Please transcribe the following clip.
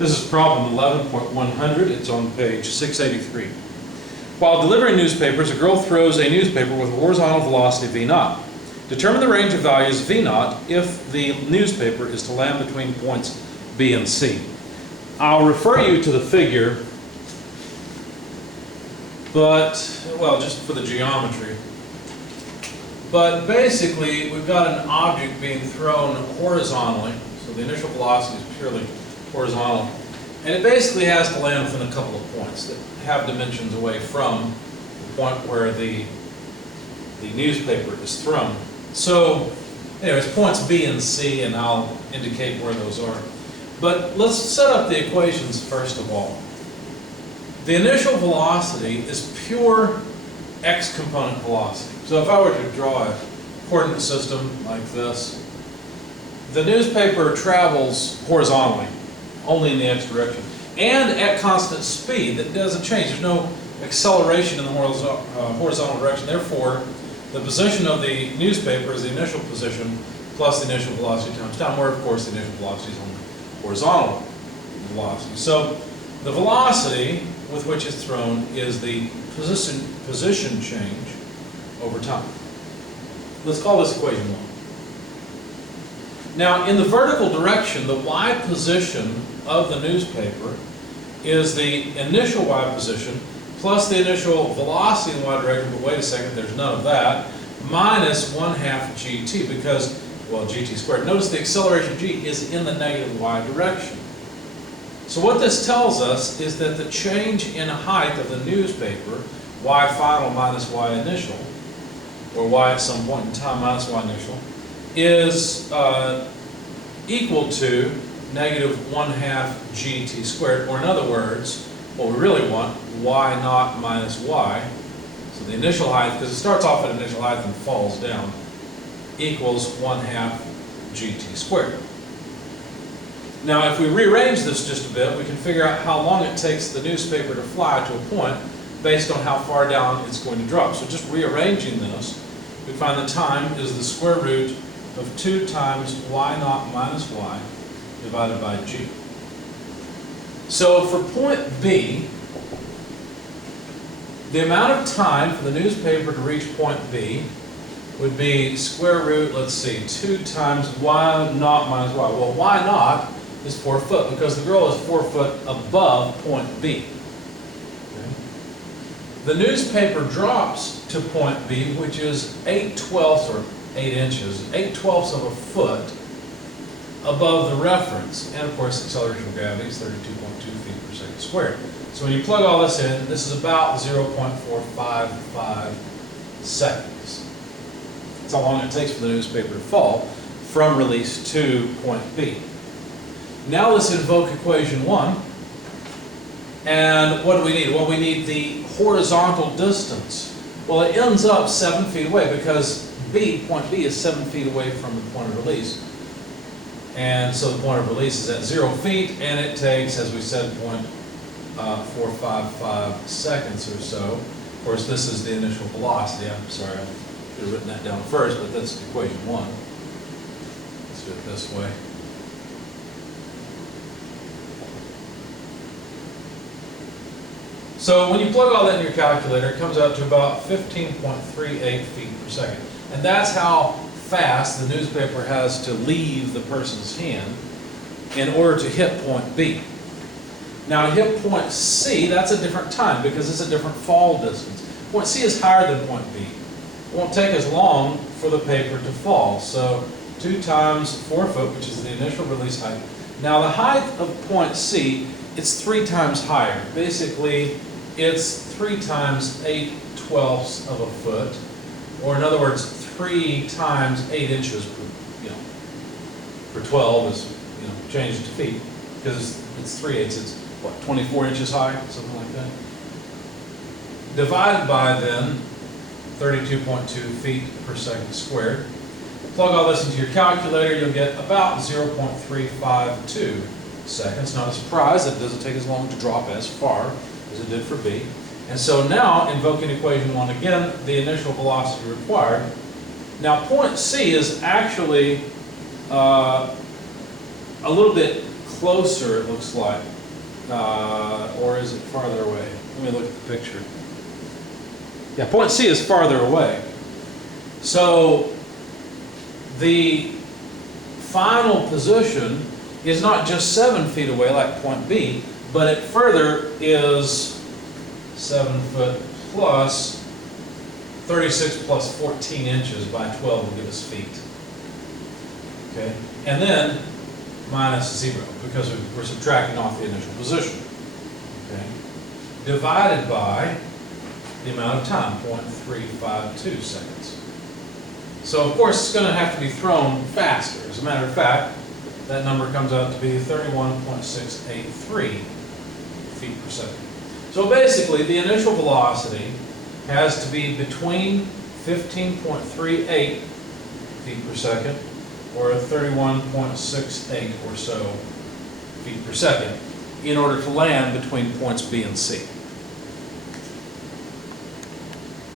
This is problem 11.100. It's on page 683. While delivering newspapers, a girl throws a newspaper with a horizontal velocity v naught. Determine the range of values v naught if the newspaper is to land between points B and C. I'll refer you to the figure, but, well, just for the geometry. But basically, we've got an object being thrown horizontally, so the initial velocity is purely horizontal, and it basically has to land within a couple of points that have dimensions away from the point where the newspaper is thrown. So, anyways, points B and C, and I'll indicate where those are. But let's set up the equations first of all. The initial velocity is pure x component velocity. So if I were to draw a coordinate system like this, the newspaper travels horizontally, only in the x direction, and at constant speed. That doesn't change. There's no acceleration in the horizontal direction. Therefore, the position of the newspaper is the initial position plus the initial velocity times time, where of course the initial velocity is only horizontal velocity. So the velocity with which it's thrown is the position change over time. Let's call this equation 1. Now, in the vertical direction, the y position of the newspaper is the initial y position plus the initial velocity in the y direction, but wait a second, there's none of that, minus 1/2 gt, because, well, gt squared. Notice the acceleration g is in the negative y direction. So what this tells us is that the change in height of the newspaper, y final minus y initial, or y at some point in time minus y initial, is equal to negative 1/2 gt squared, or in other words, what we really want, y naught minus y, so the initial height, because it starts off at initial height and falls down, equals 1/2 gt squared. Now, if we rearrange this just a bit, we can figure out how long it takes the newspaper to fly to a point based on how far down it's going to drop. So just rearranging this, we find the time is the square root of 2 times y naught minus y divided by g. So for point B, the amount of time for the newspaper to reach point B would be square root, let's see, 2 times y naught minus y. Well, y naught is 4 foot because the girl is 4 foot above point B. Okay. The newspaper drops to point B, which is 8/12 or 8 inches, 8/12 of a foot above the reference. And of course, acceleration of gravity is 32.2 feet per second squared. So when you plug all this in, this is about 0.455 seconds. That's how long it takes for the newspaper to fall from release to point B. Now let's invoke equation 1. And what do we need? Well, we need the horizontal distance. Well, it ends up 7 feet away because point B is 7 feet away from the point of release. And so the point of release is at 0 feet, and it takes, as we said, 0.455 seconds or so. Of course, this is the initial velocity. I'm sorry, I should have written that down first, but that's equation 1. Let's do it this way. So when you plug all that in your calculator, it comes out to about 15.38 feet per second. And that's how fast the newspaper has to leave the person's hand in order to hit point B. Now to hit point C, that's a different time because it's a different fall distance. Point C is higher than point B. It won't take as long for the paper to fall. So 2 times 4 foot, which is the initial release height. Now the height of point C, it's 3 times higher. Basically, it's 3 times 8/12 of a foot, or in other words, 3 times 8 inches per 12 is changed to feet because it's 3/8. It's what, 24 inches high, something like that. Divided by then 32.2 feet per second squared. Plug all this into your calculator, you'll get about 0.352 seconds. Not a surprise, it doesn't take as long to drop as far as it did for B. And so now, invoking equation 1 again, the initial velocity required. Now point C is actually a little bit closer, it looks like, or is it farther away? Let me look at the picture. Yeah, point C is farther away. So the final position is not just 7 feet away like point B, but it further is 7 foot plus 36 plus 14 inches by 12 will give us feet. Okay, and then minus 0 because we're subtracting off the initial position. Okay, divided by the amount of time, 0.352 seconds. So of course it's going to have to be thrown faster. As a matter of fact, that number comes out to be 31.683 feet per second. So basically the initial velocity has to be between 15.38 feet per second or 31.68 or so feet per second in order to land between points B and C.